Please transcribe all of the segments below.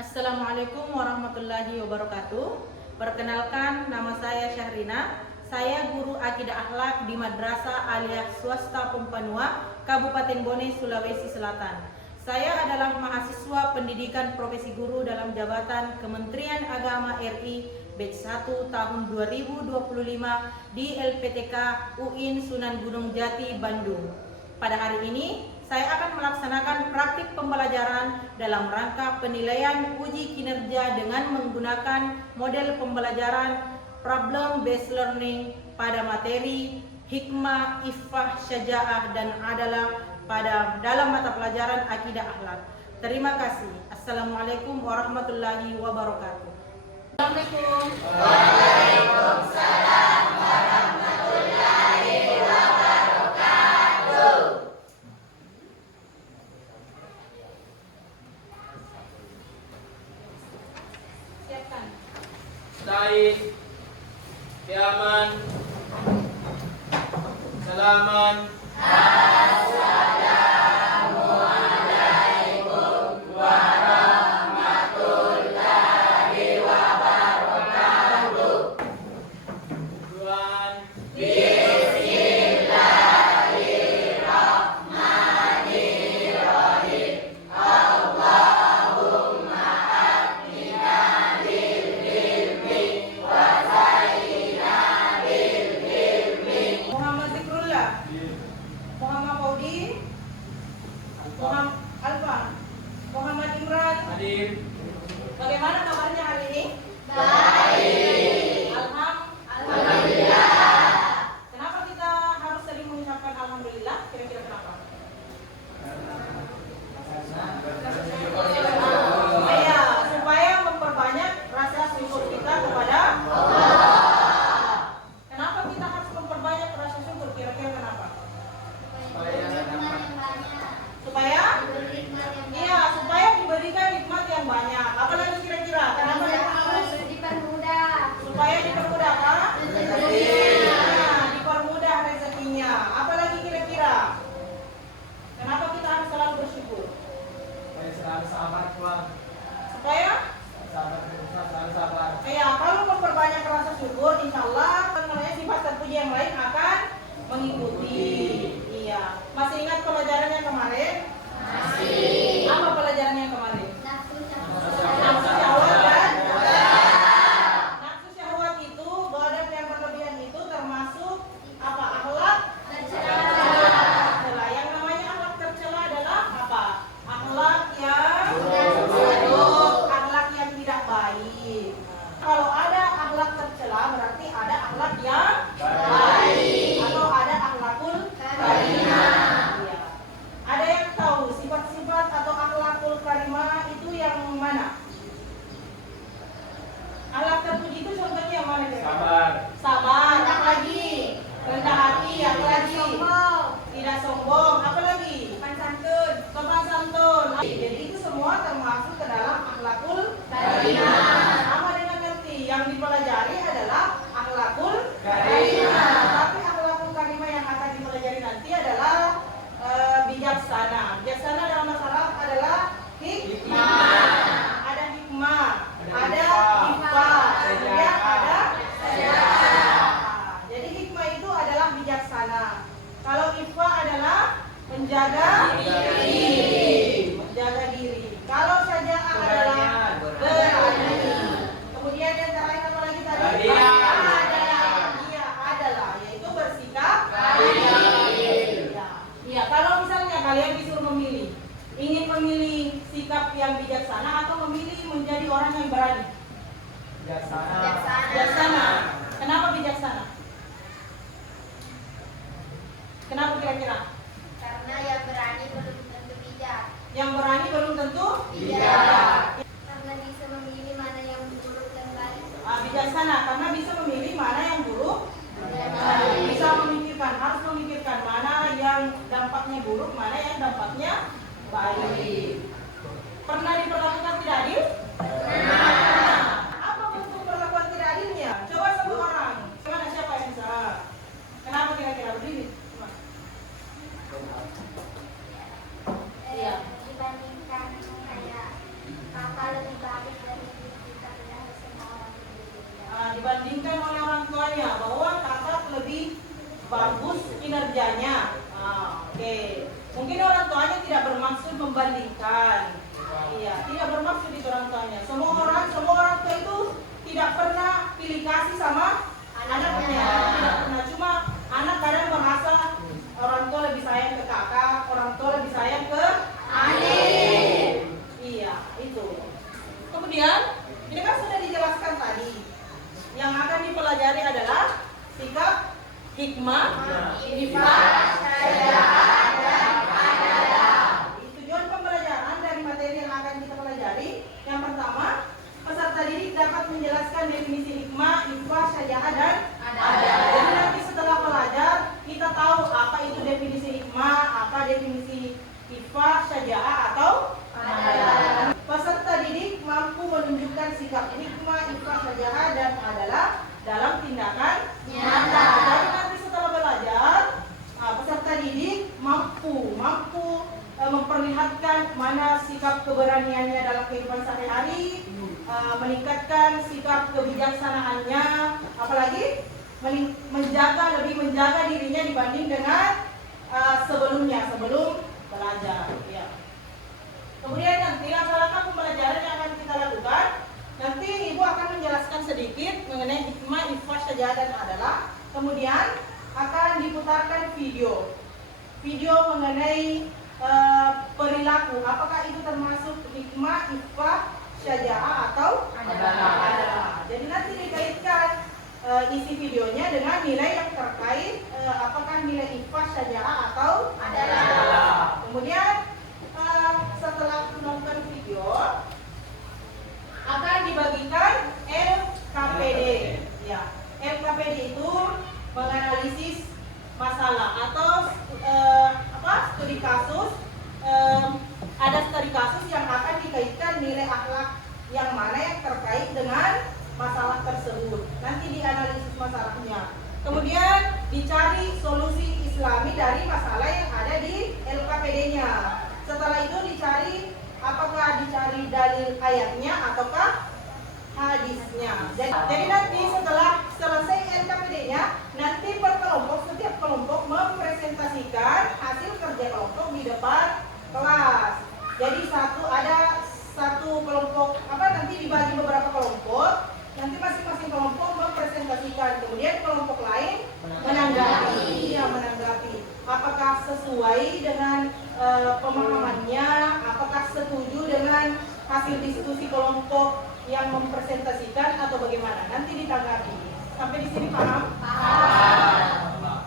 Assalamualaikum warahmatullahi wabarakatuh. Perkenalkan, nama saya Syahrina. Saya guru akidah akhlak di Madrasah Aliyah Swasta Pempanua, Kabupaten Bone, Sulawesi Selatan. Saya adalah mahasiswa pendidikan profesi guru dalam jabatan Kementerian Agama RI batch 1 tahun 2025 di LPTK UIN Sunan Gunung Jati, Bandung. Pada hari ini saya akan melaksanakan praktik pembelajaran dalam rangka penilaian uji kinerja dengan menggunakan model pembelajaran problem based learning pada materi hikmah, iffah, syaja'ah, dan adalah dalam mata pelajaran akidah akhlak. Terima kasih. Assalamualaikum warahmatullahi wabarakatuh. Assalamualaikum. Waalaikumsalam warahmatullahi wabarakatuh. Siapkan. Baik, Kiaman, Salaman, Assalamualaikum warahmatullahi wabarakatuh. Tuhan, Bismillahirrahmanirrahim. Allahumma atina bil ilmi wa zayyina bil ilmi. Muhammad Zikrullah, Muhammad Faudi, Muhammad Alfa, Muhammad Imran. Hadir. Bagaimana kabarnya hari ini? Baik. Alhamdulillah. Kenapa kita harus sering mengucapkan alhamdulillah? Kira-kira kenapa? Supaya memperbanyak rasa syukur kita kepada Allah. Kenapa kita harus memperbanyak rasa syukur? Kira-kira kenapa? Supaya diberikan nikmat yang banyak. Apalagi kira-kira? Kenapa harus supaya dipermudah Pak? Dipermudah rezekinya. Apalagi kira-kira? Kenapa kita harus selalu bersyukur? Saya selalu sabar, Tuhan. Supaya Selalu sabar. kalau memperbanyak rasa syukur, insya Allah sifat terpuji yang lain akan mengikuti. Iya. Masih ingat pelajaran yang kemarin? Masih. Apa pelajaran yang kemarin? Nafsu syahwat dan nafsu syahwat itu, godaan yang berlebihan itu termasuk apa? Akhlak tercela. Yang namanya akhlak tercela adalah apa? Akhlak yang buruk, akhlak yang tidak baik. Kalau ada akhlak tercela berarti ada akhlak yang baik atau ada akhlakul karimah. Iya. Ada yang tahu sifat-sifat atau akhlakul karimah itu yang mana? Akhlak terpuji itu contohnya yang mana? Sabar. Sabar, apa lagi? Rendah hati, apa lagi? Tidak sombong, apa lagi? Sopan santun. Jadi itu semua termasuk ke dalam akhlakul karimah. Sama dengan nanti yang dipelajari adalah akhlakul karimah. Tapi akhlakul karimah yang akan dipelajari nanti adalah bijaksana. Bijaksana dalam masalah adalah hikmah. Ada hikmah, ada iffah, kemudian ada syaja'ah. Jadi hikmah itu adalah bijaksana. Kalau iffah adalah menjaga diri. Menjaga diri. Kalau syaja'ah adalah berani. Kemudian yang terakhir apa lagi tadi? Adalah, yaitu bersikap adil. Iya, kalau misalnya kalian disuruh memilih, ingin memilih sikap yang bijaksana atau memilih menjadi orang yang berani? Bijaksana. Kenapa bijaksana? Kenapa kira-kira? Karena yang berani belum tentu bijak. Yang berani belum tentu Bijak. Karena bisa memilih mana yang buruk dan baik. bijaksana karena bisa memilih mana yang buruk. Bisa memikirkan, harus memikirkan mana yang dampaknya buruk, mana yang dampaknya baik. Pernah diperlakukan tidak adil? Apa bentuk perlakuan tidak adilnya? Coba sebut orang. Mana siapa yang bisa? Kenapa kira-kira berdiri? Iya. Dibandingkan kayak kakak bagus kinerjanya. Oke. Mungkin orang tuanya tidak bermaksud membandingkan. Iya, tidak bermaksud itu orang tuanya. Semua orang tua itu tidak pernah pilih kasih sama anaknya. Tidak pernah. Cuma anak kadang merasa orang tua lebih sayang ke kakak, orang tua lebih sayang ke adik. Iya, itu. Kemudian, ini kan sudah dijelaskan tadi. Yang akan dipelajari adalah sikap, hikmah, infak, syaja'ah, dan adalah. Tujuan pembelajaran dari materi yang akan kita pelajari, yang pertama, peserta didik dapat menjelaskan definisi hikmah, infak, syaja'ah, dan adalah. Jadi nanti setelah belajar, kita tahu apa itu definisi hikmah, apa definisi infak, syaja'ah, atau adalah. Peserta didik mampu menunjukkan sikap hikmah, infak, syaja'ah, dan adalah dalam tindakan nyata. Jadi nanti setelah belajar, peserta didik mampu memperlihatkan mana sikap keberaniannya dalam kehidupan sehari-hari, meningkatkan sikap kebijaksanaannya, apalagi lebih menjaga dirinya dibanding dengan sebelum belajar. Ya. Kemudian nanti langkah-langkah pembelajaran yang akan kita lakukan, nanti Ibu akan menjelaskan sedikit mengenai hikmah, infak, syaja'ah, dan adalah. Kemudian akan diputarkan video mengenai perilaku. Apakah itu termasuk hikmah, infak, syaja'ah, atau adalah. Jadi nanti dikaitkan isi videonya dengan nilai yang terkait, apakah nilai infak, syaja'ah, atau adalah. Kemudian setelah menonton video akan dibagikan LKPD. Ya, LKPD itu menganalisis masalah atau studi kasus. Ada studi kasus yang akan dikaitkan nilai akhlak yang mana yang terkait dengan masalah tersebut. Nanti dianalisis masalahnya. Kemudian dicari solusi islami dari masalah yang ada di LKPD-nya. Setelah itu apakah dicari dalil ayatnya ataukah hadisnya. Jadi nanti setelah selesai LKPD-nya, nanti setiap kelompok mempresentasikan hasil kerja kelompok di depan kelas. Jadi ada satu kelompok, nanti dibagi beberapa kelompok, nanti masing-masing kelompok mempresentasikan, kemudian kelompok lain menanggapi. Apakah sesuai dengan pemahamannya, apakah setuju dengan hasil diskusi kelompok yang mempresentasikan atau bagaimana, nanti ditanggapi. Sampai di sini paham? Paham.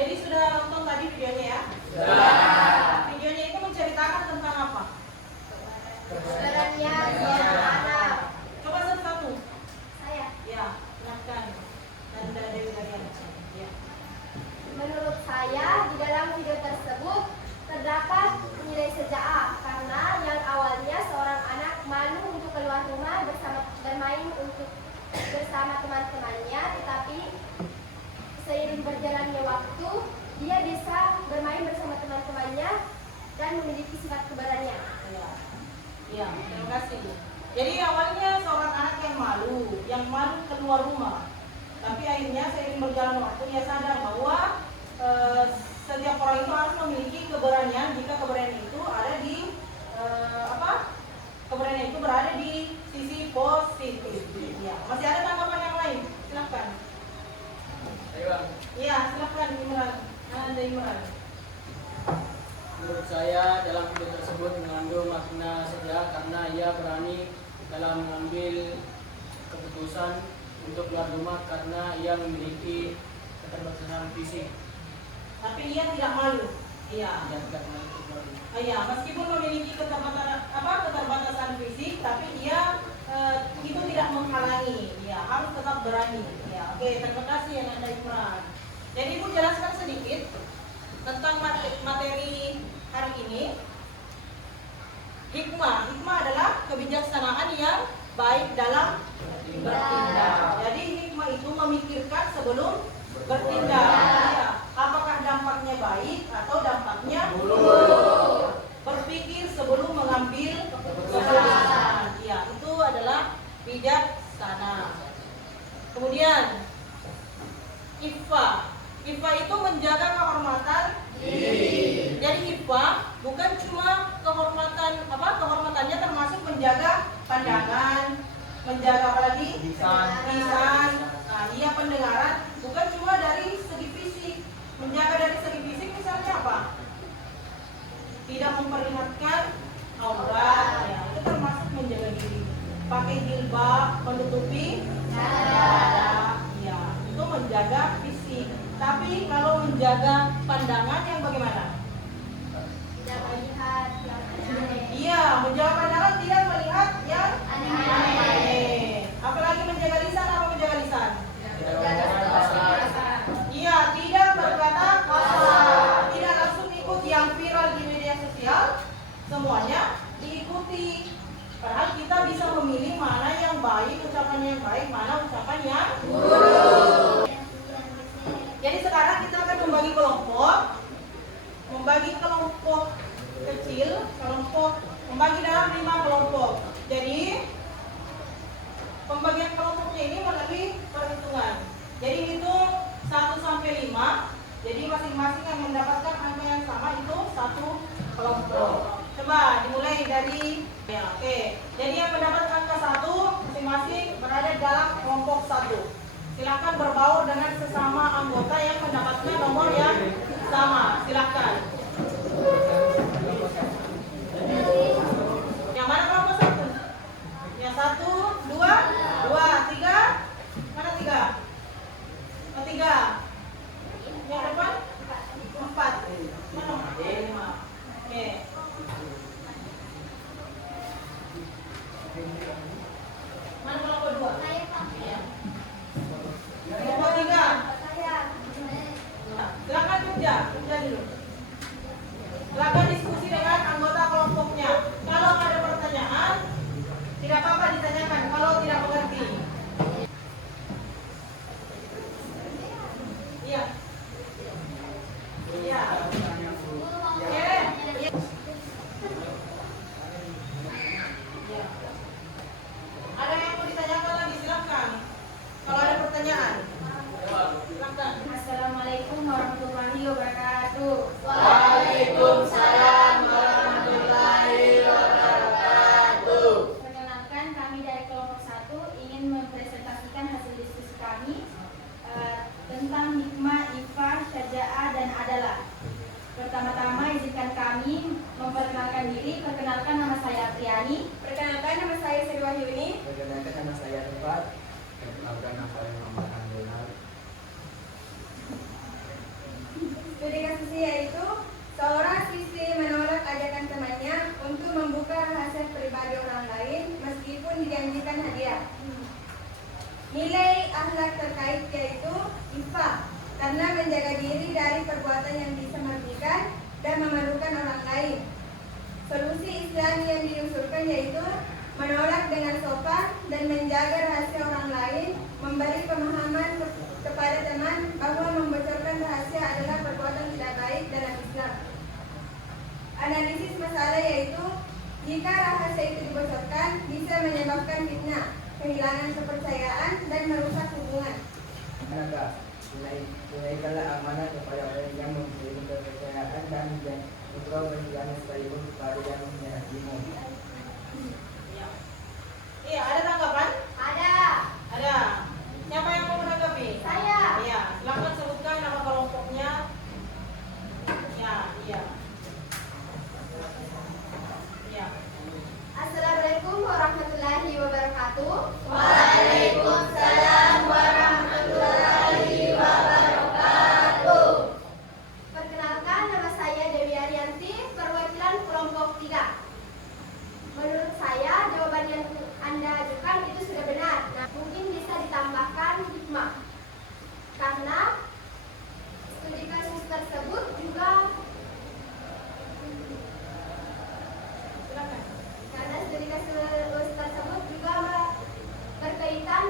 Jadi sudah nonton tadi videonya ya? Sudah. Videonya itu menceritakan tentang apa? Keberanian seorang anak. Coba satu-satu. Saya. Ya, silakan. Dan dari kalian. Ya. Menurut saya, di dalam video tersebut terdapat nilai syaja'ah karena yang awalnya seorang anak malu untuk keluar rumah bermain bersama teman-temannya, tetapi seiring berjalannya waktu, dia bisa bermain bersama teman-temannya dan memiliki sifat keberanian. Ya, terima kasih. Jadi awalnya seorang anak yang malu keluar rumah. Tapi akhirnya seiring berjalan waktu dia sadar bahwa setiap orang itu harus memiliki keberanian jika keberanian itu ada di keberanian itu berada di sisi positif. Ya. Masih ada tanggapan yang lain? Silakan. Iya, silakan Imran. Anda Imran. Menurut saya dalam video tersebut mengandung makna sejarah karena ia berani dalam mengambil keputusan untuk keluar rumah karena ia memiliki keterbatasan fisik. Tapi ia tidak malu. Iya. Ia tidak mampu keluar rumah. Iya, meskipun memiliki keterbatasan fisik, tapi ia itu tidak menghalangi. Ya, harus tetap berani. Ya, oke, terima kasih yang Anda Imran. Jadi Ibu jelaskan sedikit tentang materi hari ini. Hikmah adalah kebijaksanaan yang baik dalam bertindak. Jadi hikmah itu memikirkan sebelum bertindak. Ya. Apakah dampaknya baik atau dampaknya buruk? Berpikir sebelum mengambil keputusan. Ya, itu adalah bijaksana. Kemudian Iffah. Iffah itu menjaga kehormatan diri. Jadi iffah bukan cuma kehormatannya termasuk menjaga pandangan, menjaga apa lagi? Lisan. Nah, iya pendengaran bukan cuma dari segi fisik. Menjaga dari segi fisik misalnya apa? Tidak memperlihatkan aurat, ya, itu termasuk menjaga diri. Pakai jilbab, menutupi dada, ya, itu menjaga fisik. Tapi kalau menjaga pandangan yang bagaimana? Tidak melihat yang aneh. Iya, menjaga pandangan tidak melihat yang aneh. Apalagi menjaga lisan, apa menjaga lisan? Iya, tidak berkata kasar, tidak langsung ikut yang viral di media sosial, semuanya diikuti. Padahal kita bisa memilih mana yang baik, ucapan yang baik, mana ucapan yang buruk. Jadi sekarang kita akan membagi kelompok kecil, membagi dalam 5 kelompok. Jadi pembagian kelompoknya ini melalui perhitungan. Jadi hitung 1 sampai 5. Jadi masing-masing yang mendapatkan angka yang sama itu satu kelompok. Coba dimulai dari oke. Jadi yang mendapat angka 1 masing-masing berada dalam kelompok 1. Silakan berbaur dengan sesama anggota yang mendapatkan nomor yang sama. Silakan. Yang mana kelompok 1? Yang 1, 2, 3. Mana 3? Oh, 3. Yang depan? 4. Mana? 5. Oke. Mana kelompok 2? Kelompok 3. Silakan Jogja dulu. Silakan diskusi dengan anggota kelompoknya. Kalau ada pertanyaan, tidak apa-apa ditanyakan kalau tidak mengerti. Iya. Iya. Oke. Iya. Ada yang mau ditanyakan lagi, silakan. Kalau ada pertanyaan, silakan. Assalamualaikum warahmatullahi wabarakatuh. Waalaikumsalam warahmatullahi wabarakatuh. Perkenalkan, kami dari kelompok 1 ingin mempresentasikan hasil diskusi kami tentang hikmah, iffah, syaja'ah, dan adalah. Pertama-tama izinkan kami memperkenalkan diri. Perkenalkan, nama saya Apriani. Perkenalkan, nama saya Sri Wahyuni. Perkenalkan, nama saya Rifat. Perkenalkan, nama saya Muhammad Andonar. Studi kasus yaitu seorang siswi menolak ajakan temannya untuk membuka rahasia pribadi orang lain meskipun dijanjikan hadiah. Nilai akhlak terkait yaitu iffah, karena menjaga diri dari perbuatan yang bisa merugikan dan memalukan orang lain. Solusi Islam yang diusulkan yaitu menolak dengan sopan dan menjaga rahasia orang lain, memberi pemahaman kepada teman bahwa membocorkan rahasia adalah perbuatan tidak baik dalam Islam. Analisis masalah yaitu jika rahasia itu dibocorkan bisa menyebabkan fitnah, kehilangan kepercayaan, dan merusak hubungan. Tunaikanlah amanah kepada orang yang memberi kepercayaan dan engkau berjalan sekalipun kepada yang menyakitimu. Iya, ada tanggapan? Ada. Ada. Siapa yang mau menanggapi? Saya. Iya, silakan sebutkan nama kelompoknya. Ya, iya. Iya. Assalamualaikum warahmatullahi wabarakatuh. Waalaikumsalam warahmatullahi wabarakatuh. Perkenalkan, nama saya Dewi Arianti, perwakilan kelompok 3. Menurut saya, jawaban yang Anda ajukan itu sudah benar. Nah, mungkin bisa ditambahkan hikmah. Karena studi kasus tersebut juga berkaitan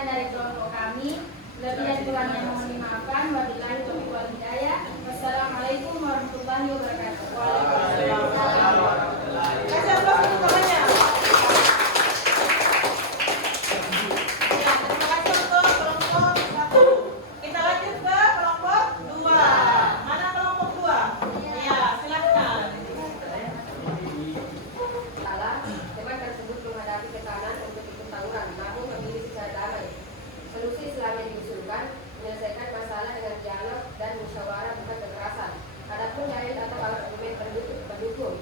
sekian dari kelompok kami. Lebih dan kurangnya mohon dimaafkan. Wabillahi taufiq wal hidayah. Wassalamualaikum warahmatullahi wabarakatuh. Kasih aplaus untuk temannya. Ya, terima kasih untuk kelompok 1. Kita lanjut ke kelompok 2. Mana kelompok 2? Ya, silakan. Salah, teman tersebut menghadapi tekanan untuk ikut tawuran, namun memilih secara damai. Solusi Islam yang diusulkan menyelesaikan masalah dengan dialog dan musyawarah bukan kekerasan. Adapun dalil atau argumen pendukung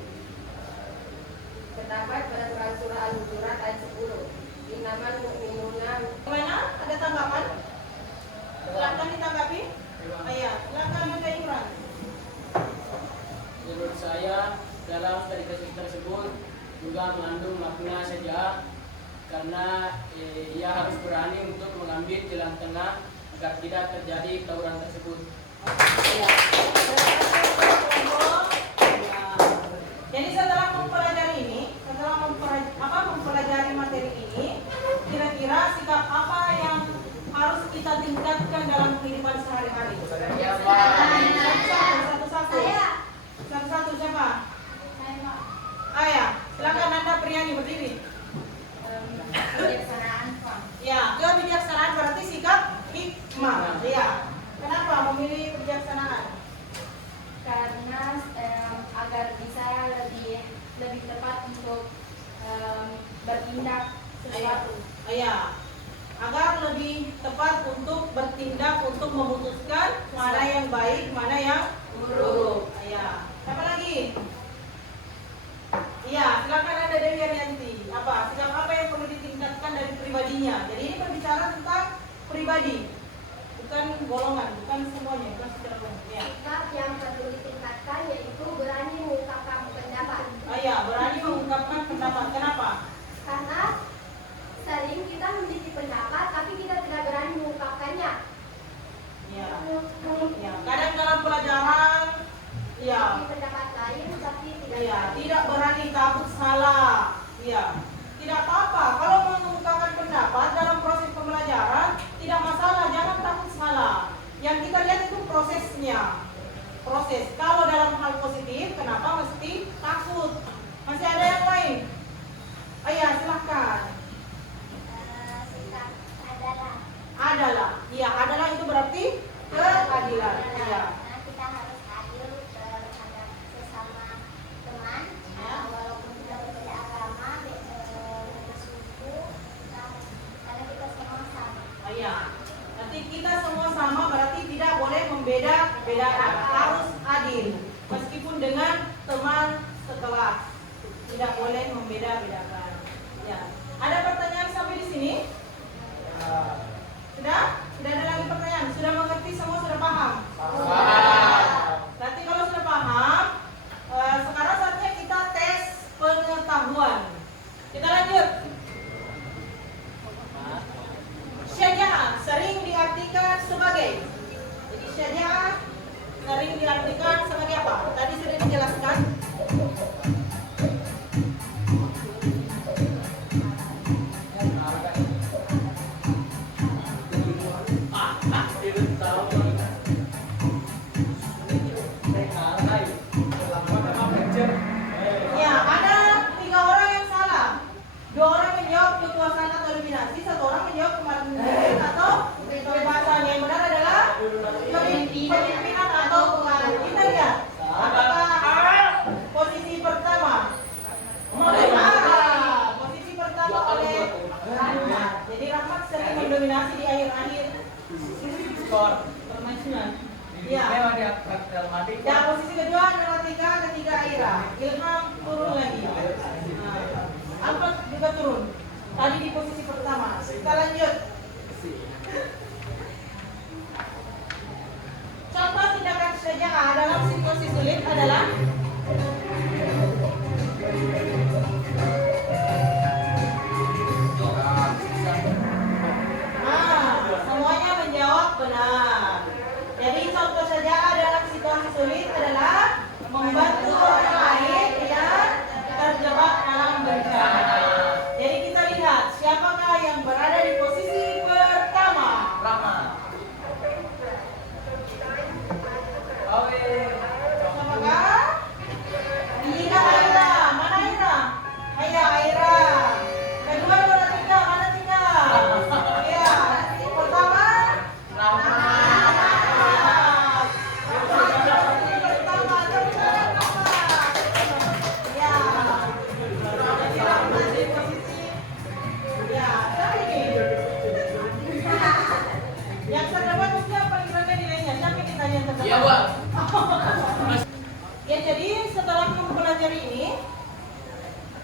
terdapat pada Quran surah Al-Hujurat ayat 10. Innamal mu'minuna. Gimana? Ada tanggapan? Silakan ditanggapi. Iya, silakan Mas Imran. Menurut saya dalam studi kasus tersebut juga mengandung makna sejarah karena ia harus berani untuk mengambil jalan tengah agar tidak terjadi tawuran tersebut. Ya. Jadi setelah mempelajari ini, mempelajari materi ini, kira-kira sikap apa yang harus kita tingkatkan dalam kehidupan sehari-hari? Satu-satu siapa? Ayah, silakan Anda Priani berdiri. Kebijaksanaan, Pak. Ya, kebijaksanaan berarti sikap hikmah. Ya. Kenapa memilih kebijaksanaan? Karena agar bisa lebih tepat untuk bertindak sesuatu. Ya, agar lebih tepat untuk bertindak untuk memutuskan mana yang baik, mana yang buruk. Ya, apa lagi? Iya, silakan Anda Dewi Arianti. Apa? Sikap apa yang perlu ditingkatkan dari pribadinya? Jadi ini berbicara tentang pribadi, bukan golongan, bukan semuanya, bukan secara umum. Ya. Sikap yang perlu ditingkatkan yaitu berani mengungkapkan pendapat. Ya, berani mengungkapkan pendapat. Kenapa? Karena sering kita memiliki pendapat tapi kita tidak berani mengungkapkannya. Ya. Ya. Kadang dalam pelajaran, ya. Memiliki pendapat lain tapi tidak Iya, berani. tidak berani, takut salah. Iya, tidak apa-apa. Kalau mengungkapkan pendapat dalam proses pembelajaran, tidak masalah, jangan takut salah. Yang kita lihat itu prosesnya. Proses. Kalau dalam hal positif, kenapa mesti takut? Masih ada yang lain? Iya, silahkan. Sikap adalah Adalah. Iya, adalah itu berarti keadilan. Iya. karena kita harus adil terhadap sesama teman, Ya. walaupun kita berbeda agama, berbeda suku, karena kita semua sama. Iya. Nanti kita semua sama berarti tidak boleh membeda-bedakan, harus adil. Meskipun dengan teman sekelas, tidak boleh membeda-bedakan. Ya. Ada pertanyaan sampai di sini? Sudah? Tidak ada lagi pertanyaan. Sudah mengerti semua? Sudah paham? Berarti kalau sudah paham, sekarang saatnya kita tes pengetahuan. Kita lanjut. Syaja'ah sering diartikan sebagai. Jadi syaja'ah sering diartikan sebagai apa? Tadi sudah dijelaskan. Ya, ada 3 orang yang salah. 2 orang menjawab kekuasaan atau dominasi, 1 orang menjawab kepemimpinan atau kebebasan. Yang benar adalah kepemimpinan atau pengaruh. Kita lihat apakah posisi pertama. Posisi pertama oleh Rahmat. Jadi Rahmat sering mendominasi di akhir-akhir permainan. Ya. Dan posisi kedua Nuratika, ketiga Aira. Ilham turun lagi. Alfat juga turun. Tadi di posisi pertama. Kita lanjut. Contoh tindakan syaja'ah dalam situasi sulit adalah semuanya menjawab benar. Jadi contoh syaja'ah dalam situasi sulit adalah membantu orang lain yang terjebak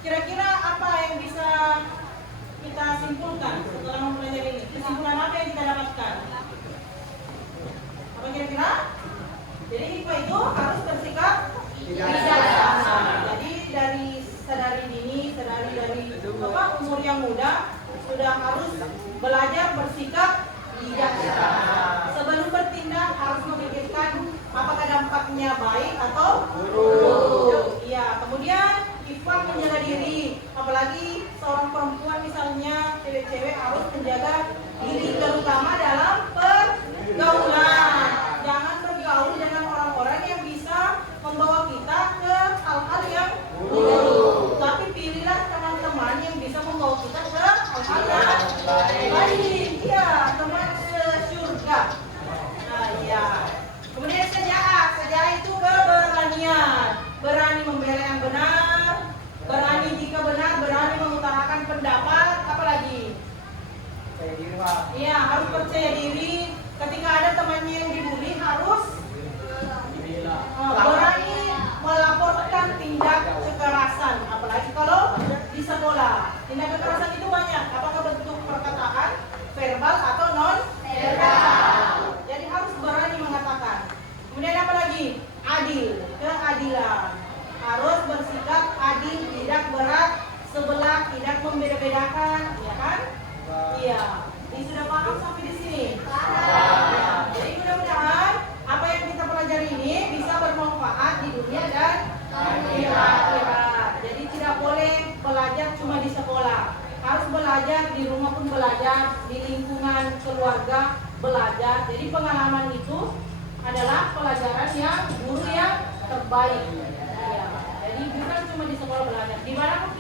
Kira-kira apa yang bisa kita simpulkan setelah mempelajari ini? Kesimpulan apa yang kita dapatkan? Apa kira-kira? Jadi hikmah itu harus bersikap bijaksana. Jadi dari dini, dari umur yang muda sudah harus belajar bersikap bijaksana. Sebelum bertindak harus memikirkan apakah dampaknya baik atau buruk. Iya, kemudian iffah menjaga diri, apalagi seorang perempuan misalnya, cewek-cewek harus menjaga diri terutama dalam pergaulan. Jangan bergaul dengan orang-orang yang bisa membawa kita ke hal-hal yang buruk. Tapi pilihlah teman-teman yang bisa membawa kita ke hal-hal yang baik. Iya, teman surga. Nah, iya. Kemudian sejaah itu keberanian, berani membela yang benar, berani jika benar, berani mengutarakan pendapat, apalagi? Percaya diri, Pak. Iya, harus percaya diri. Ketika ada temannya yang dibully harus Dibela. berani melaporkan tindak kekerasan, apalagi kalau di sekolah. Tindak kekerasan itu banyak, apakah bentuk perkataan, verbal atau non verbal. Jadi harus berani mengatakan. Kemudian apa lagi? Adil, keadilan. Harus bersikap adil, tidak berat sebelah, tidak membeda-bedakan, ya kan? Iya. Ini sudah paham sampai di sini? Ya. Jadi mudah-mudahan apa yang kita pelajari ini bisa bermanfaat di dunia dan akhirat. Jadi tidak boleh belajar cuma di sekolah. Harus belajar di rumah pun belajar, di lingkungan keluarga belajar. Jadi pengalaman itu adalah pelajaran yang guru yang terbaik. Ya. Jadi bukan cuma di sekolah belajar. Dimanapun